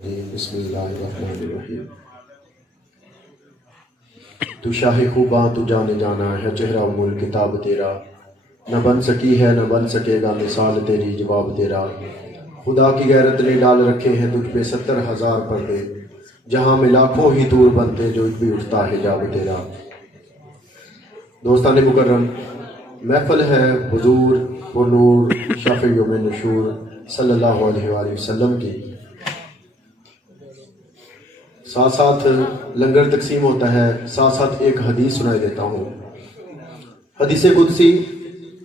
بسم اللہ الرحمن الرحیم۔ تو شاہ خوباں تو جانے جانا ہے چہرہ مول کتاب تیرا، نہ بن سکی ہے نہ بن سکے گا مثال تیری جواب تیرا۔ خدا کی غیرت نے ڈال رکھے ہیں تجھ پہ 70,000 پردے، جہاں میں لاکھوں ہی دور بنتے جو بھی اٹھتا ہے حجاب تیرا۔ دوستان مکرم، محفل ہے حضور و نور شفیع یوم نشور صلی اللہ علیہ وآلہ وسلم کی، ساتھ ساتھ لنگر تقسیم ہوتا ہے، ساتھ ساتھ ایک حدیث سنائی دیتا ہوں۔ حدیث قدسی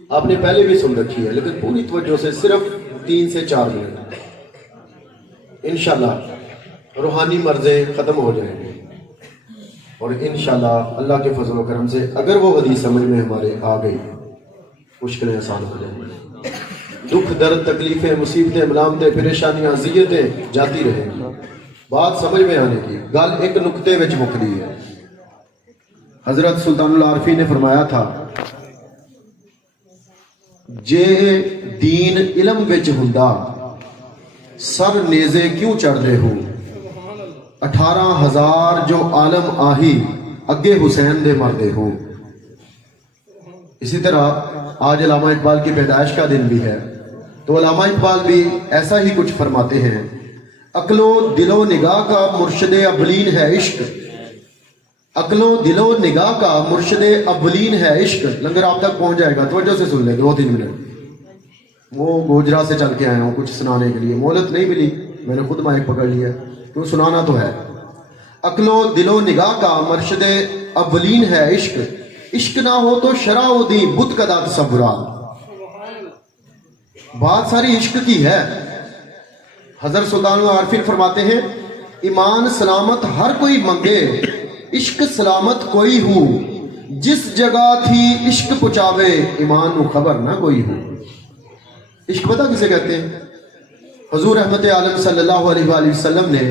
آپ نے پہلے بھی سن رکھی ہے، لیکن پوری توجہ سے صرف 3 سے 4 منٹ، انشاءاللہ روحانی مرضیں ختم ہو جائیں گے، اور انشاءاللہ اللہ کے فضل و کرم سے اگر وہ حدیث سمجھ میں ہمارے آ گئی، مشکلیں آسان ہو جائیں گی، دکھ درد تکلیفیں مصیبتیں ملامتیں پریشانیاں اذیتیں جاتی رہیں گی۔ بات سمجھ میں آنے کی گل ایک نقطے وچ مکدی ہے۔ حضرت سلطان العارفین نے فرمایا تھا، جے دین علم وچ ہوندا سر نیزے کیوں چڑھ دے ہو، 18,000 جو عالم آہی اگے حسین دے مردے ہو۔ اسی طرح آج علامہ اقبال کی پیدائش کا دن بھی ہے، تو علامہ اقبال بھی ایسا ہی کچھ فرماتے ہیں، عقل و دل و نگاہ کا مرشد اولین ہے عشق، عقل و دل و نگاہ کا مرشد اولین ہے عشق۔ لنگر آپ تک پہنچ جائے گا، توجہ سے سن لیں 2-3 منٹ۔ وہ گوجرا سے چل کے آیا ہوں کچھ سنانے کے لیے، مہلت نہیں ملی، میں نے خود مائک پکڑ لیا، کیوں سنانا تو ہے۔ عقل و دل و نگاہ کا مرشد اولین ہے عشق، عشق نہ ہو تو شرع و دین بت کدا تصورات۔ بات ساری عشق کی ہے۔ حضرت سلطان العارفین فرماتے ہیں، ایمان سلامت ہر کوئی منگے، عشق سلامت کوئی ہو، جس جگہ تھی عشق پچاوے، ایمان نو خبر نہ کوئی ہو۔ عشق پتہ کسے کہتے ہیں؟ حضور رحمت عالم صلی اللہ علیہ وآلہ وسلم نے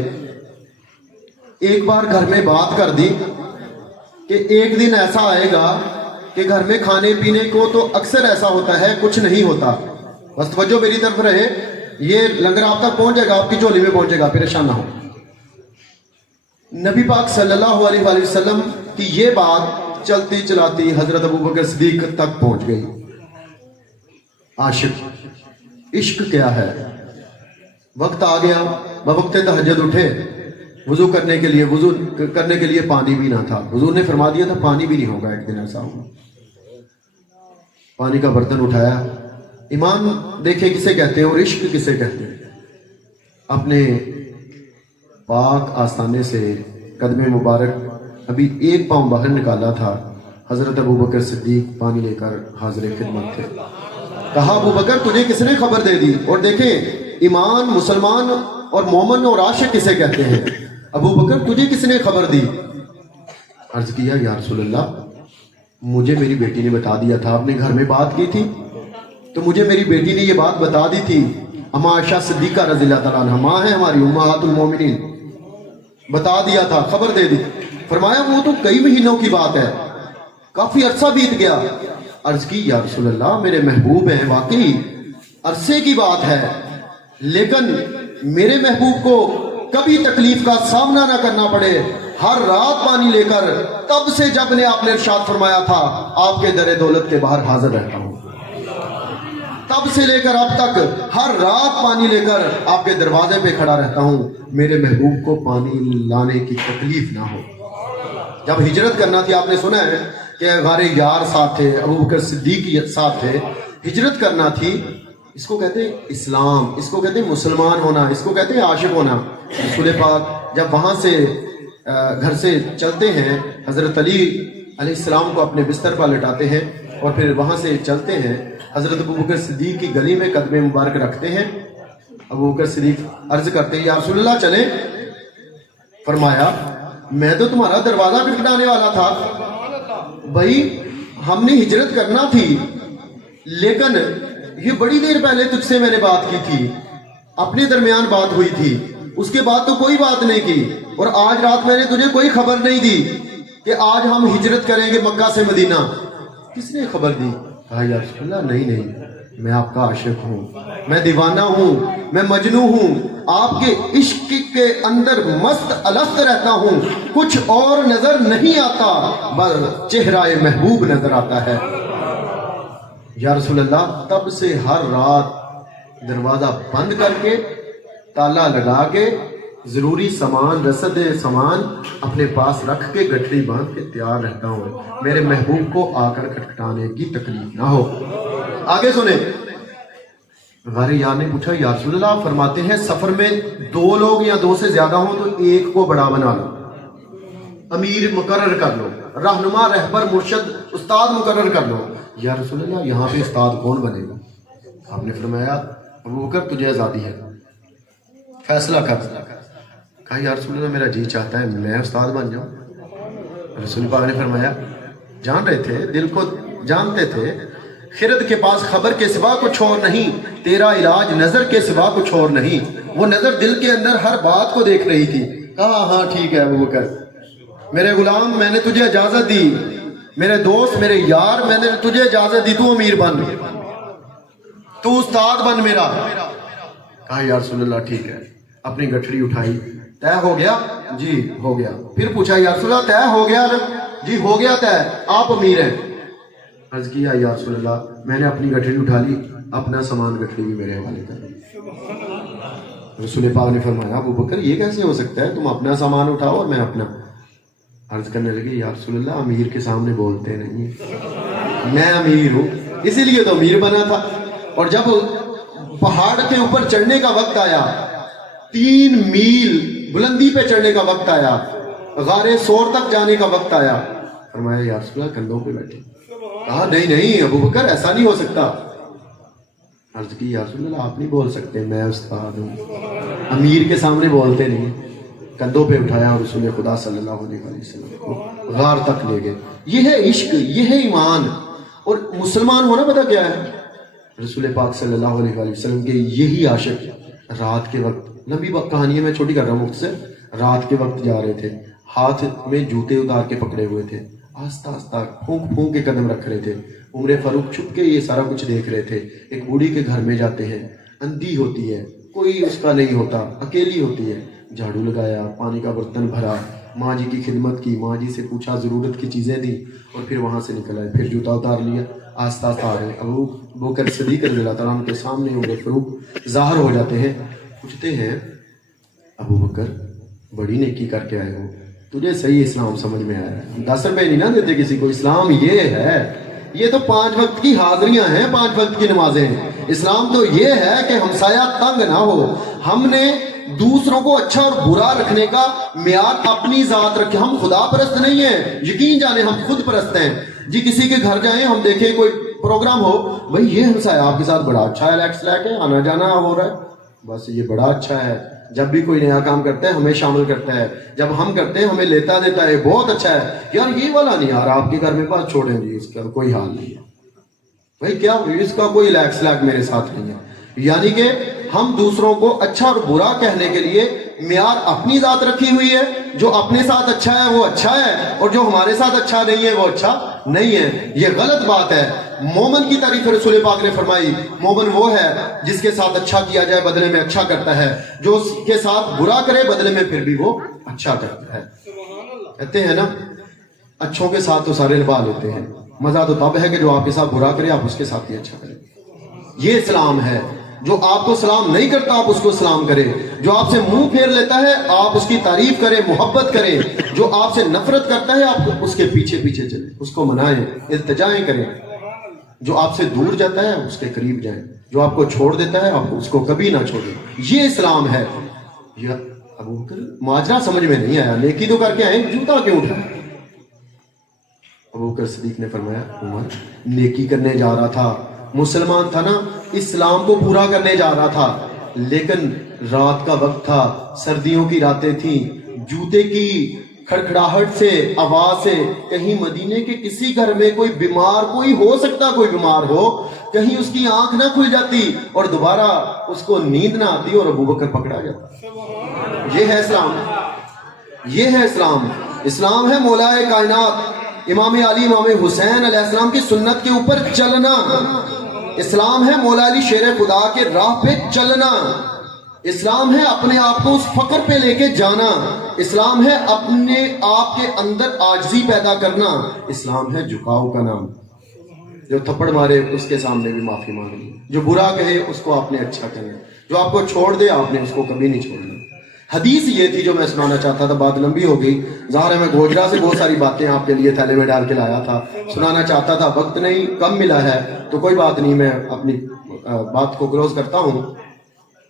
ایک بار گھر میں بات کر دی کہ ایک دن ایسا آئے گا کہ گھر میں کھانے پینے کو تو اکثر ایسا ہوتا ہے، کچھ نہیں ہوتا۔ بس توجہ میری طرف رہے، یہ لنگر آپ تک پہنچے گا، آپ کی جھولی میں پہنچے گا، پریشان نہ ہو۔ نبی پاک صلی اللہ علیہ وآلہ وسلم کی یہ بات چلتی چلاتی حضرت ابوبکر صدیق تک پہنچ گئی۔ عاشق، عشق کیا ہے؟ وقت آ گیا، بوقت تہجد اٹھے، وضو کرنے کے لیے پانی بھی نہ تھا۔ حضور نے فرما دیا تھا پانی بھی نہیں ہوگا، ایک دن ایسا ہوگا۔ پانی کا برتن اٹھایا، ایمان دیکھے کسے کہتے ہیں اور عشق کسے کہتے ہیں۔ اپنے پاک آستانے سے قدم مبارک ابھی 1 پاؤں باہر نکالا تھا، حضرت ابوبکر صدیق پانی لے کر حاضر خدمت تھے۔ کہا، ابوبکر تجھے کس نے خبر دے دی؟ اور دیکھیں ایمان، مسلمان اور مومن اور عاشق کسے کہتے ہیں۔ ابوبکر تجھے کس نے خبر دی؟ عرض کیا، یا رسول اللہ مجھے میری بیٹی نے بتا دیا تھا، آپ نے گھر میں بات کی تھی تو مجھے میری بیٹی نے یہ بات بتا دی تھی۔ اما عائشہ صدیقہ رضی اللہ تعالیٰ عنہ ماں ہے ہماری، امہات المومنین، بتا دیا تھا، خبر دے دی۔ فرمایا وہ تو کئی مہینوں کی بات ہے، کافی عرصہ بیت گیا۔ عرض کی، یا رسول اللہ میرے محبوب ہیں، واقعی عرصے کی بات ہے، لیکن میرے محبوب کو کبھی تکلیف کا سامنا نہ کرنا پڑے، ہر رات پانی لے کر تب سے جب نے آپ نے ارشاد فرمایا تھا آپ کے در دولت کے باہر حاضر رہتا ہوں، تب سے لے کر اب تک ہر رات پانی لے کر آپ کے دروازے پہ کھڑا رہتا ہوں، میرے محبوب کو پانی لانے کی تکلیف نہ ہو۔ جب ہجرت کرنا تھی، آپ نے سنا ہے کہ غار یار ساتھ تھے، ابوبکر صدیق ساتھ تھے، ہجرت کرنا تھی، اس کو کہتے ہیں اسلام، اس کو کہتے ہیں مسلمان ہونا، اس کو کہتے ہیں عاشق ہونا۔ رسول پاک جب وہاں سے گھر سے چلتے ہیں، حضرت علی علیہ السلام کو اپنے بستر پر لٹاتے ہیں اور پھر وہاں سے چلتے ہیں، حضرت ابوبکر صدیق کی گلی میں قدم مبارک رکھتے ہیں۔ ابوبکر صدیق عرض کرتے ہیں، یا رسول اللہ چلیں؟ فرمایا، میں تو تمہارا دروازہ کھٹکھٹانے والا تھا بھائی، ہم نے ہجرت کرنا تھی، لیکن یہ بڑی دیر پہلے تجھ سے میں نے بات کی تھی، اپنے درمیان بات ہوئی تھی، اس کے بعد تو کوئی بات نہیں کی، اور آج رات میں نے تجھے کوئی خبر نہیں دی کہ آج ہم ہجرت کریں گے مکہ سے مدینہ۔ کس نے خبر دی؟ کہا، یا رسول اللہ نہیں، میں آپ کا عاشق ہوں، میں دیوانہ ہوں، میں مجنو ہوں، آپ کے عشق کے اندر مست الست رہتا ہوں، کچھ اور نظر نہیں آتا، بس چہرہ محبوب نظر آتا ہے۔ یا رسول اللہ، تب سے ہر رات دروازہ بند کر کے تالا لگا کے ضروری سامان، رسد سامان اپنے پاس رکھ کے گٹھڑی باندھ کے تیار رہتا ہوں، میرے محبوب کو آ کر کھٹکھٹانے کی تکلیف نہ ہو۔ آگے سنیں، غار یار نے پوچھا یا رسول اللہ، فرماتے ہیں سفر میں 2 لوگ یا 2 سے زیادہ ہوں تو ایک کو بڑا بنا لو، امیر مقرر کر لو، رہنما، رہبر، مرشد، استاد مقرر کر لو۔ یا رسول اللہ، یہاں پہ استاد کون بنے گا؟ آپ نے فرمایا ابو بکر تجھے آزادی ہے، فیصلہ کر۔ کہا یا رسول اللہ میرا جی چاہتا ہے میں استاد بن جاؤں۔ رسول پاک نے فرمایا جان رہے تھے، دل کو جانتے تھے، خرد کے پاس خبر کے سوا کچھ اور نہیں، تیرا علاج نظر کے سوا کچھ اور نہیں۔ وہ نظر دل کے اندر ہر بات کو دیکھ رہی تھی۔ کہا ہاں ٹھیک ہے ابو بکر، میرے غلام میں نے تجھے اجازت دی، میرے دوست، میرے یار، میں نے تجھے اجازت دی، تو امیر بن، تو استاد بن میرا۔ کہا یا رسول اللہ ٹھیک ہے۔ اپنی گٹھڑی اٹھائی، طے ہو گیا؟ جی ہو گیا۔ پھر پوچھا یا رسول اللہ طے ہو گیا؟ جی ہو گیا طے، آپ امیر ہیں۔ عرض کیا یا رسول اللہ میں نے اپنی گٹھڑی اٹھا لی، اپنا سامان گٹھڑی بھی میرے حوالے کر لی۔ رسول پاک نے فرمایا ابو بکر یہ کیسے ہو سکتا ہے، تم اپنا سامان اٹھاؤ اور میں اپنا۔ عرض کرنے لگے یا رسول اللہ امیر کے سامنے بولتے نہیں، میں امیر ہوں اسی لیے تو امیر بنا تھا۔ اور جب پہاڑ کے اوپر چڑھنے کا وقت آیا، 3 میل بلندی پہ چڑھنے کا وقت آیا، غار سور تک جانے کا وقت آیا، فرمایا یا رسول اللہ کندھوں پہ بیٹھے۔ کہا نہیں نہیں ابو بکر ایسا نہیں ہو سکتا۔ عرض کی یا رسول اللہ آپ نہیں بول سکتے، میں استاد ہوں، امیر کے سامنے بولتے نہیں۔ کندھوں پہ اٹھایا اور رسول خدا صلی اللہ علیہ وسلم کو غار تک لے گئے۔ یہ ہے عشق، یہ ہے ایمان۔ اور مسلمان ہونا پتہ کیا ہے؟ رسول پاک صلی اللہ علیہ وسلم کے یہی عاشق رات کے وقت، لمبی کہانی ہے میں چھوٹی کر رہا ہوں مختصر، رات کے وقت جا رہے تھے، ہاتھ میں جوتے اتار کے پکڑے ہوئے تھے، آہستہ آہستہ پھونک پھونک کے قدم رکھ رہے تھے۔ عمر فاروق چھپ کے یہ سارا کچھ دیکھ رہے تھے۔ ایک بوڑھی کے گھر میں جاتے ہیں، اندھی ہوتی ہے، کوئی اس کا نہیں ہوتا، اکیلی ہوتی ہے، جھاڑو لگایا، پانی کا برتن بھرا، ماں جی کی خدمت کی، ماں جی سے پوچھا، ضرورت کی چیزیں دی، اور پھر وہاں سے نکل آئے، پھر جوتا اتار لیا، آہستہ آہستہ آ رہے۔ ابو بکر صدیق رضی اللہ تعالیٰ عنہ کے سامنے عمر فاروق ظاہر ہو جاتے ہیں، پوچھتے ہیں ابو بکر بڑی نیکی کر کے آئے ہو، تجھے صحیح اسلام سمجھ میں آیا ہے؟ 10 روپے نہیں نہ دیتے کسی کو، اسلام یہ ہے، یہ تو 5 وقت کی حاضریاں ہیں، 5 وقت کی نمازیں ہیں۔ اسلام تو یہ ہے کہ ہمسایہ تنگ نہ ہو۔ ہم نے دوسروں کو اچھا اور برا رکھنے کا معیار اپنی ذات رکھے، ہم خدا پرست نہیں ہیں، یقین جانے ہم خود پرست ہیں۔ جی کسی کے گھر جائیں، ہم دیکھیں کوئی پروگرام ہو، بھئی یہ ہمسایہ آپ کے ساتھ بڑا اچھا ہے، لیکس لے کے آنا جانا ہو رہا ہے، بس یہ بڑا اچھا ہے، جب بھی کوئی نیا کام کرتا ہے ہمیں شامل کرتا ہے، جب ہم کرتے ہیں ہمیں لیتا دیتا ہے، بہت اچھا ہے۔ یار یہ والا نہیں آ رہا آپ کے گھر میں، بس چھوڑیں جی اس کا کوئی حال نہیں ہے، بھائی کیا اس کا کوئی لیکس لیک میرے ساتھ نہیں ہے۔ یعنی کہ ہم دوسروں کو اچھا اور برا کہنے کے لیے معیار اپنی ذات رکھی ہوئی ہے، جو اپنے ساتھ اچھا ہے وہ اچھا ہے، اور جو ہمارے ساتھ اچھا نہیں ہے وہ اچھا نہیں ہے۔ یہ غلط بات ہے۔ مومن کی تعریف رسول پاک نے فرمائی، مومن وہ ہے جس کے ساتھ اچھا کیا جائے بدلے میں اچھا کرتا ہے، جو اس کے ساتھ برا کرے بدلے میں پھر بھی وہ اچھا کرتا ہے۔ کہتے ہیں نا اچھوں کے ساتھ تو سارے نبھا لیتے ہیں، مزہ تو تب ہے کہ جو آپ کے ساتھ برا کرے آپ اس کے ساتھ ہی اچھا کریں۔ یہ اسلام ہے۔ جو آپ کو سلام نہیں کرتا آپ اس کو سلام کریں، جو آپ سے منہ پھیر لیتا ہے آپ اس کی تعریف کریں، محبت کریں، جو آپ سے نفرت کرتا ہے آپ اس کے پیچھے پیچھے چلیں، اس کو منائیں، التجائیں کریں، جو آپ سے دور جاتا ہے اس کے قریب جائیں، جو آپ کو چھوڑ دیتا ہے آپ اس کو کبھی نہ چھوڑیں۔ یہ اسلام ہے۔ یہ ابو بکر ماجرا سمجھ میں نہیں آیا، نیکی تو کر کے آئے، جوتا کیوں اٹھایا؟ ابو بکر صدیق نے فرمایا عمر نیکی کرنے جا رہا تھا، مسلمان تھا نا، اسلام کو پورا کرنے جا رہا تھا، لیکن رات کا وقت تھا، سردیوں کی راتیں تھیں، جوتے کی کھڑکھڑاہٹ سے، آواز سے کہیں مدینے کے کسی گھر میں کوئی بیمار، کوئی ہو سکتا کوئی بیمار ہو، کہیں اس کی آنکھ نہ کھل جاتی اور دوبارہ اس کو نیند نہ آتی اور ابو بکر پکڑا جاتا۔ یہ ہے اسلام، یہ ہے اسلام۔ اسلام ہے مولائے کائنات امام علی امام حسین علیہ السلام کی سنت کے اوپر چلنا۔ اسلام ہے مولا علی شیر خدا کے راہ پہ چلنا، اسلام ہے اپنے آپ کو اس فقر پہ لے کے جانا، اسلام ہے اپنے آپ کے اندر عاجزی پیدا کرنا، اسلام ہے جھکاؤ کا نام۔ جو تھپڑ مارے اس کے سامنے بھی معافی مانگنی، جو برا کہے اس کو آپ نے اچھا کہنا، جو آپ کو چھوڑ دے آپ نے اس کو کبھی نہیں چھوڑنا۔ حدیث یہ تھی جو میں سنانا چاہتا تھا، بات لمبی ہو گئی، ظاہر ہے میں گوجرا سے بہت ساری باتیں آپ کے لیے تھیلے میں ڈال کے لایا تھا، سنانا چاہتا تھا، وقت نہیں، کم ملا ہے، تو کوئی بات نہیں، میں اپنی بات کو کلوز کرتا ہوں۔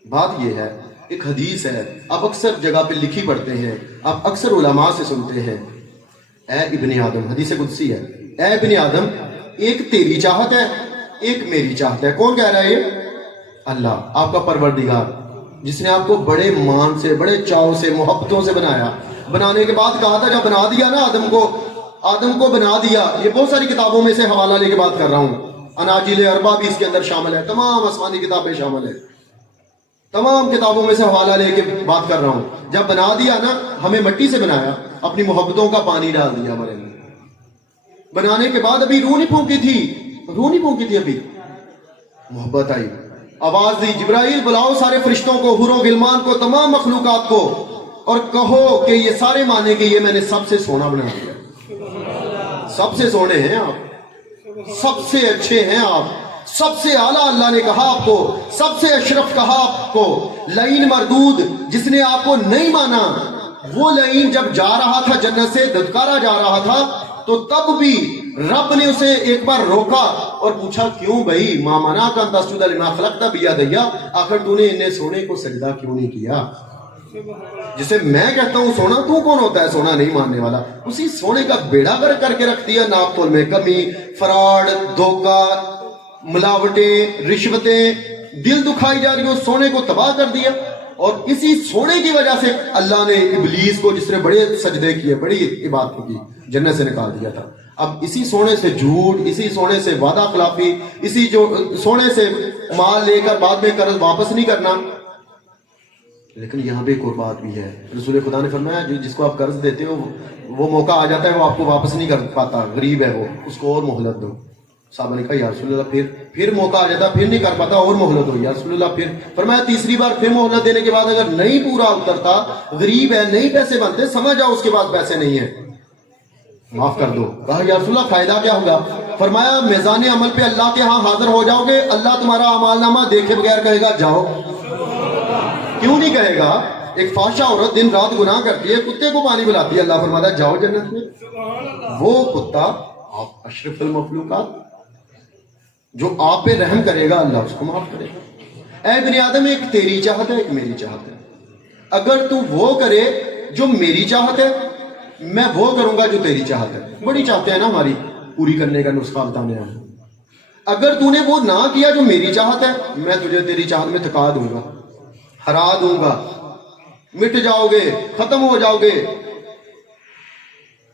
بات یہ ہے، ایک حدیث ہے، آپ اکثر جگہ پہ لکھی پڑھتے ہیں، آپ اکثر علماء سے سنتے ہیں، اے ابن آدم، حدیث قدسی ہے، اے ابن آدم، ایک تیری چاہت ہے ایک میری چاہت ہے۔ کون کہہ رہا ہے یہ؟ اللہ، آپ کا پروردگار، جس نے آپ کو بڑے مان سے، بڑے چاؤ سے، محبتوں سے بنایا۔ بنانے کے بعد کہا تھا جب بنا دیا نا آدم کو بنا دیا، یہ بہت ساری کتابوں میں سے حوالہ لے کے بات کر رہا ہوں، اناجیل اربع بھی اس کے اندر شامل ہے، تمام آسمانی کتابیں شامل ہیں، تمام کتابوں میں سے حوالہ لے کے بات کر رہا ہوں۔ جب بنا دیا نا، ہمیں مٹی سے بنایا، اپنی محبتوں کا پانی ڈال دیا ہمارے اندر۔ بنانے کے بعد ابھی روح نہیں پھونکی تھی، ابھی محبت آئی، آواز دی، جبرائیل بلاؤ سارے فرشتوں کو، حور و غلمان کو، تمام مخلوقات کو، اور کہو کہ یہ سارے مانے کہ یہ میں نے سب سے سونا بنا دیا، سب سے سونے ہیں آپ، سب سے اچھے ہیں آپ، سب سے اعلیٰ اللہ نے کہا آپ کو، سب سے اشرف کہا آپ کو۔ لعین مردود، جس نے آپ کو نہیں مانا، وہ لعین جب جا رہا تھا جنت سے، دھتکارا جا رہا تھا، تو تب بھی رب نے اسے ایک بار روکا اور پوچھا، کیوں بھائی، ما منعک ان تسجد لما خلقت بیدی، آخر تو نے انہیں سونے کو سجدہ کیوں نہیں کیا؟ جسے میں کہتا ہوں سونا، تو کون ہوتا ہے سونا نہیں ماننے والا؟ اسی سونے کا بیڑا گر کر کے رکھ دیا، ناپ تول میں کمی، فراڈ، دھوکہ، ملاوٹیں، رشوتیں، دل دکھائی جا رہی ہو، سونے کو تباہ کر دیا۔ اور اسی سونے کی وجہ سے اللہ نے ابلیس کو، جس نے بڑے سجدے کیے، بڑی عبادت کی، جنت سے نکال دیا تھا۔ اب اسی سونے سے جھوٹ، اسی سونے سے وعدہ خلافی، اسی جو سونے سے مال لے کر بعد میں قرض واپس نہیں کرنا۔ لیکن یہاں پہ ایک اور بات بھی ہے، رسول خدا نے فرمایا جس کو آپ قرض دیتے ہو وہ موقع آ جاتا ہے وہ آپ کو واپس نہیں کر پاتا، غریب ہے وہ، اس کو اور مہلت دو۔ صحابہ نے کہا یا رسول اللہ پھر موقع آ جاتا، پھر نہیں کر پاتا، اور مہلت دو یا رسول اللہ۔ پھر فرمایا تیسری بار پھر مہلت دینے کے بعد اگر نہیں پورا اترتا، غریب ہے، نہیں پیسے بنتے، سمجھ جاؤ اس کے بعد پیسے نہیں ہیں، معاف کر دو۔ کہا یا رسول اللہ فائدہ کیا ہوگا؟ فرمایا میزان عمل پہ اللہ کے ہاں حاضر ہو جاؤ گے، اللہ تمہارا اعمال نامہ دیکھے بغیر کہے گا جاؤ۔ کیوں نہیں کہے گا؟ ایک فحشہ عورت دن رات گناہ کرتی ہے، کتے کو پانی پلاتی ہے، اللہ فرماتا ہے جاؤ جنت میں۔ وہ کتا، آپ اشرف المخلوقات، جو آپ پہ رحم کرے گا اللہ اس کو معاف کرے گا۔ اے ابن آدم، ایک تیری چاہت ہے ایک میری چاہت ہے، اگر تو وہ کرے جو میری چاہت ہے، میں وہ کروں گا جو تیری چاہت ہے۔ بڑی چاہتے ہیں نا ہماری، پوری کرنے کا نسخہ بتانے آیا۔ اگر تو نے وہ نہ کیا جو میری چاہت ہے، میں تجھے تیری چاہت میں تھکا دوں گا، ہرا دوں گا، مٹ جاؤ گے، ختم ہو جاؤ گے،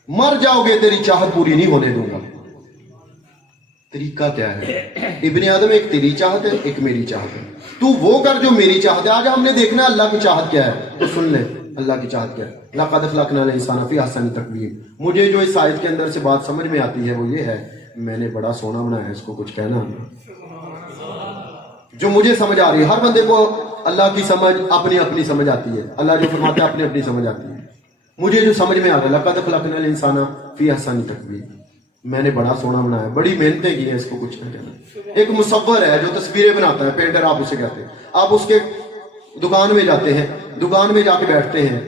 مر جاؤ گے، تیری چاہت پوری نہیں ہونے دوں گا۔ طریقہ کیا ہے؟ ابن آدم، ایک تیری چاہت ہے ایک میری چاہت ہے، تو وہ کر جو میری چاہت ہے۔ آج ہم نے دیکھنا اللہ کی چاہت کیا ہے، تو سن لیں اللہ کی چاہت کیا ہے۔ لَقَدْ خَلَقْنَا الْإِنسَانَ فِي أَحْسَنِ تَقْوِيمٍ۔ مجھے جو اس آیت کے اندر سے بات سمجھ میں آتی ہے وہ یہ ہے، میں نے بڑا سونا بنایا ہے، اس کو کچھ کہنا نہیں۔ جو مجھے سمجھ آ رہی ہے، ہر بندے کو اللہ کی سمجھ اپنی اپنی سمجھ آتی ہے، اللہ جو فرماتا ہے اپنی اپنی سمجھ آتی ہے۔ مجھے جو سمجھ میں آ رہا ہے، لَقَدْ خَلَقْنَا الْإِنسَانَ فِي أَحْسَنِ تَقْوِيمٍ، میں نے بڑا سونا بنایا، بڑی محنتیں کی ہیں، اس کو کچھ نہ کہنا۔ ایک مصور ہے جو تصویریں بناتا ہے، پینٹر آپ اسے کہتے ہیں۔ آپ اس کے دکان میں جاتے ہیں، دکان میں جا کے بیٹھتے ہیں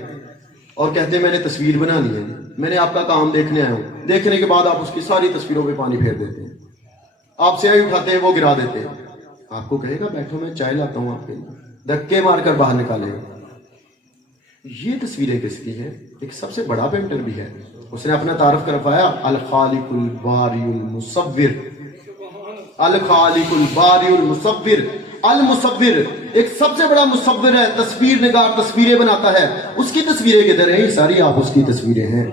اور کہتے ہیں میں نے تصویر بنانی ہے، میں نے آپ کا کام دیکھنے آیا ہوں۔ دیکھنے کے بعد آپ اس کی ساری تصویروں پہ پانی پھیر دیتے ہیں، آپ سیاہی اٹھاتے ہیں، وہ گرا دیتے ہیں۔ آپ کو کہے گا بیٹھو میں چائے لاتا ہوں آپ کے لیے، دھکے مار کر باہر نکالے گا۔ یہ تصویریں کس کی ہیں؟ ایک سب سے بڑا پینٹر بھی ہے، اس نے اپنا تعارف کروایا، الخالق الباری المصور، الخالق الباری المصور۔ المصور ایک سب سے بڑا مصور ہے، تصویر نگار، تصویریں بناتا ہے۔ اس کی تصویریں کدھر ہیں؟ ساری آپ اس کی تصویریں ہیں۔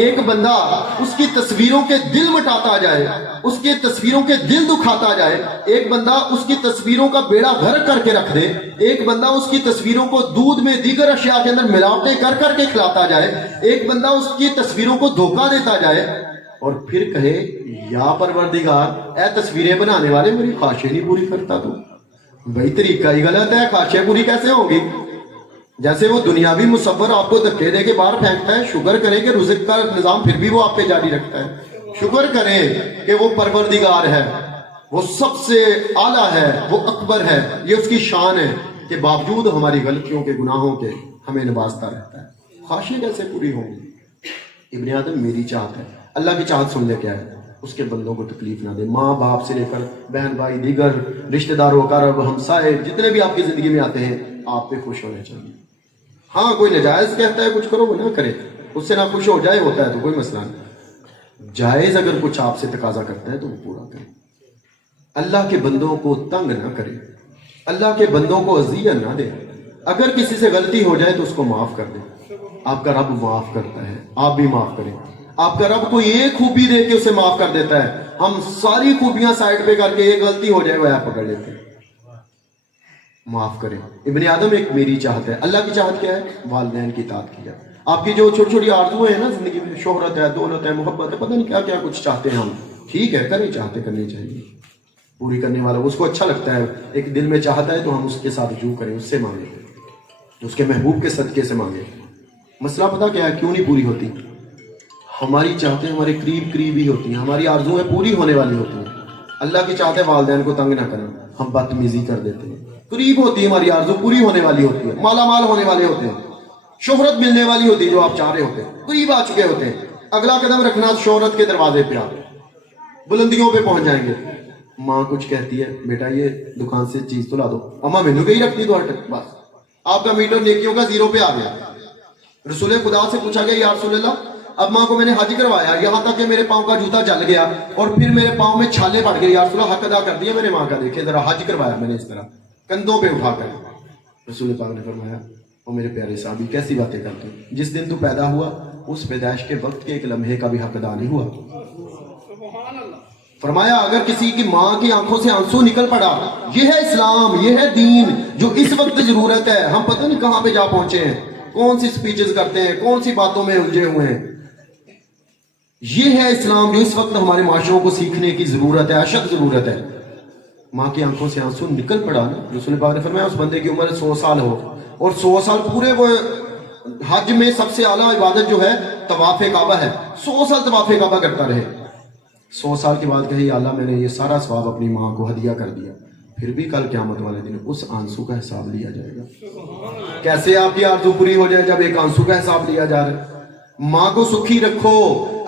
ایک بندہ اس کی تصویروں کے دل مٹاتا جائے، اس کے تصویروں کے دل دکھاتا جائے، ایک بندہ اس کی تصویروں کا بیڑا غرق کر کے رکھ دے، ایک بندہ اس کی تصویروں کو دودھ میں دیگر اشیاء کے اندر ملاوٹیں کر کر کے کھلاتا جائے، ایک بندہ اس کی تصویروں کو دھوکہ دیتا جائے، اور پھر کہے یا پروردگار اے تصویریں بنانے والے میری خواہشیں نہیں پوری کرتا تو بھائی طریقہ ہی غلط ہے. خواہشیں پوری کیسے ہوں گی؟ جیسے وہ دنیاوی مصور آپ کو دھکے دے کے باہر پھینکتا ہے، شکر کریں کہ رزق کا نظام پھر بھی وہ آپ پہ جاری رکھتا ہے. شکر کریں کہ وہ پروردگار ہے، وہ سب سے اعلیٰ ہے، وہ اکبر ہے. یہ اس کی شان ہے کہ باوجود ہماری غلطیوں کے گناہوں کے ہمیں نوازتا رہتا ہے. خواہشیں کیسے پوری ہوں گی؟ ابن آدم میری چاہت ہے. اللہ کی چاہت سن لے کیا ہے؟ اس کے بندوں کو تکلیف نہ دے. ماں باپ سے لے کر بہن بھائی، دیگر رشتہ داروں، اقارب، ہمسائے جتنے بھی آپ کی زندگی میں آتے ہیں آپ پہ خوش ہونے چاہیے. ہاں کوئی ناجائز کہتا ہے کچھ کرو، وہ نہ کرے، اس سے نہ خوش ہو جائے ہوتا ہے تو کوئی مسئلہ نہیں. جائز اگر کچھ آپ سے تقاضا کرتا ہے تو وہ پورا کرے. اللہ کے بندوں کو تنگ نہ کرے، اللہ کے بندوں کو اذیت نہ دے. اگر کسی سے غلطی ہو جائے تو اس کو معاف کر دے. آپ کا رب معاف کرتا ہے، آپ بھی معاف کریں. آپ کا رب کوئی ایک خوبی دے کے اسے معاف کر دیتا ہے. ہم ساری خوبیاں سائڈ پہ کر کے ایک غلطی ہو جائے وہ آپ پکڑ لیتے ہیں. معاف کریں. ابن آدم ایک میری چاہت ہے. اللہ کی چاہت کیا ہے؟ والدین کی اطاعت کیا. آپ کی جو چھوٹی چھوٹی آرزویں ہیں نا زندگی میں، شہرت ہے، دولت ہے، محبت ہے، پتہ نہیں کیا کیا کچھ چاہتے ہیں ہم، ٹھیک ہے کریں، چاہتے کرنی چاہیے. پوری کرنے والا اس کو اچھا لگتا ہے. ایک دل میں چاہتا ہے تو ہم اس کے ساتھ رجوع کریں، اس سے مانگیں، اس کے محبوب کے صدقے سے مانگیں. مسئلہ پتہ کیا ہے کیوں نہیں پوری ہوتی؟ ہماری چاہتیں ہمارے قریب قریب ہی ہوتی ہیں، ہماری آرزویں پوری ہونے والی ہوتی ہیں. اللہ کی چاہتے والدین کو تنگ نہ کریں، ہم بدتمیزی کر دیتے ہیں. قریب ہوتی ہے ہماری آرزو، پوری ہونے والی ہوتی ہے، مالا مال ہونے والے ہوتے ہیں، شہرت ملنے والی ہوتی ہے جو آپ چاہ رہے ہوتے ہیں، قریب آ چکے ہوتے ہیں. اگلا قدم رکھنا شہرت کے دروازے پہ، آپ بلندیوں پہ پہنچ جائیں گے. ماں کچھ کہتی ہے، بیٹا یہ دکان سے چیز تو لا دو. اماں مینو کہیں رکھتی تو ہٹ، بس آپ کا میٹر نیکیوں کا زیرو پہ آ گیا. رسول خدا سے پوچھا گیا یا رسول اللہ اب ماں کو میں نے حج کروایا، یہاں تک کہ میرے پاؤں کا جوتا جل گیا اور پھر میرے پاؤں میں چھالے پڑ گئے، یا رسول اللہ حق ادا کر دیا میں نے ماں کا؟ دیکھے ذرا حج کروایا میں نے اس طرح کندھوں پہ اٹھا کر. رسول پاک نے فرمایا او میرے پیارے صحابی کیسی باتیں کرتے ہیں، جس دن تو پیدا ہوا اس پیدائش کے وقت کے ایک لمحے کا بھی حق ادا نہیں ہوا. فرمایا اگر کسی کی ماں کی آنکھوں سے آنسو نکل پڑا، یہ ہے اسلام، یہ ہے دین جو اس وقت ضرورت ہے. ہم پتہ نہیں کہاں پہ جا پہنچے ہیں، کون سی سپیچز کرتے ہیں، کون سی باتوں میں الجھے ہوئے ہیں. یہ ہے اسلام جو اس وقت ہمارے معاشروں کو سیکھنے کی ضرورت ہے، اشد ضرورت ہے. ماں کی آنکھوں سے آنسو نکل پڑا نا، رسول پاک نے فرمایا اس بندے کی عمر 100 سال ہو اور 100 سال پورے وہ حج میں سب سے اعلیٰ عبادت جو ہے طواف کعبہ ہے، 100 سال طواف کعبہ کرتا رہے. 100 سال کے بعد کہے یا اللہ میں نے یہ سارا ثواب اپنی ماں کو ہدیہ کر دیا، پھر بھی کل قیامت والے دن اس آنسو کا حساب لیا جائے گا. کیسے آپ کی آرزو پوری ہو جائے جب ایک آنسو کا حساب لیا جا رہا ہے؟ ماں کو سکھی رکھو.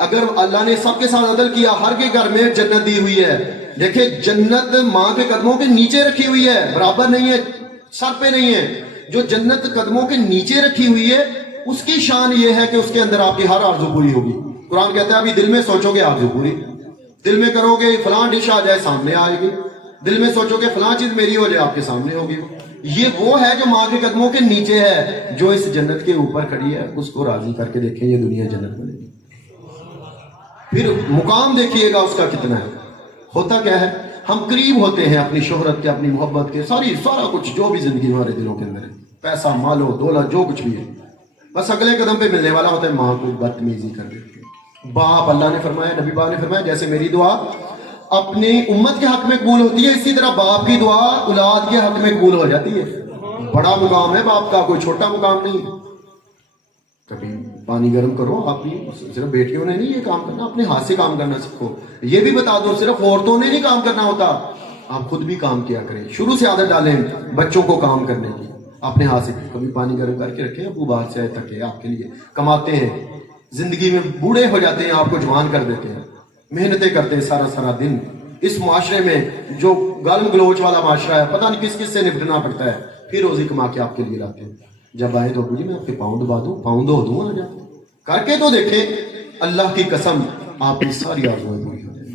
اگر اللہ نے سب کے ساتھ عدل کیا، ہر کے گھر میں جنت دی ہوئی ہے. دیکھیں جنت ماں کے قدموں کے نیچے رکھی ہوئی ہے، برابر نہیں ہے، سر پہ نہیں ہے. جو جنت قدموں کے نیچے رکھی ہوئی ہے اس کی شان یہ ہے کہ اس کے اندر آپ کی ہر آرزو پوری ہوگی. قرآن کہتا ہے ابھی دل میں سوچو گے آرزو پوری، دل میں کرو گے فلاں ڈش آ جائے سامنے آئے گی، دل میں سوچو گے فلاں چیز میری ہو جائے آپ کے سامنے ہوگی. یہ وہ ہے جو ماں کے قدموں کے نیچے ہے، جو اس جنت کے اوپر کھڑی ہے اس کو راضی کر کے دیکھیں یہ دنیا جنت بنے گی. پھر مقام دیکھیے گا اس کا کتنا ہے. ہوتا کیا ہے ہم قریب ہوتے ہیں اپنی شہرت کے، اپنی محبت کے، سارا کچھ جو بھی زندگی ہمارے دلوں کے اندر ہے، پیسہ مال و دولت جو کچھ بھی ہے، بس اگلے قدم پہ ملنے والا ہوتا ہے. ماں کو بدتمیزی کر دیتے ہیں. باپ اللہ نے فرمایا، نبی پاک نے فرمایا جیسے میری دعا اپنی امت کے حق میں قبول ہوتی ہے اسی طرح باپ کی دعا اولاد کے حق میں قبول ہو جاتی ہے. بڑا مقام ہے باپ کا، کوئی چھوٹا مقام نہیں ہے. کبھی پانی گرم کرو، آپ بھی صرف بیٹیوں نے نہیں یہ کام کرنا، اپنے ہاتھ سے کام کرنا سیکھو. یہ بھی بتا دو صرف عورتوں نے نہیں کام کرنا ہوتا، آپ خود بھی کام کیا کریں. شروع سے عادت ڈالیں بچوں کو کام کرنے کی، اپنے ہاتھ سے کبھی پانی گرم کر کے رکھیں. ابو باہر سے آئے تک آپ کے لیے کماتے ہیں، زندگی میں بوڑھے ہو جاتے ہیں، آپ کو جوان کر دیتے ہیں، محنتیں کرتے ہیں سارا دن. اس معاشرے میں جو گالم گلوچ والا معاشرہ ہے، پتہ نہیں کس کس سے نپٹنا پڑتا ہے، پھر روزی کما کے آپ کے لیے لاتے ہیں. جب آئے تو ابو جی میں آپ کے پاؤں دبا دوں، پاؤں دو دوں، آ جاتے کر کے تو دیکھیں. اللہ کی قسم آپ کی ساری آرزویں پوری ہو جائیں.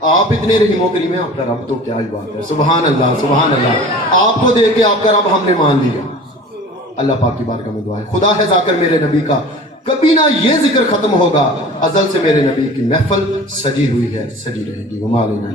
آپ اتنے رحیم و کریم ہیں، آپ کا رب تو کیا ہی بات ہے. سبحان اللہ سبحان اللہ. آپ کو دیکھ کے آپ کا رب ہم نے مان لیا. اللہ پاک کی بارگاہ میں دعا ہے، خدا ہے ذاکر میرے نبی کا کبھی نہ یہ ذکر ختم ہوگا، ازل سے میرے نبی کی محفل سجی ہوئی ہے، سجی رہے گی. وما علینا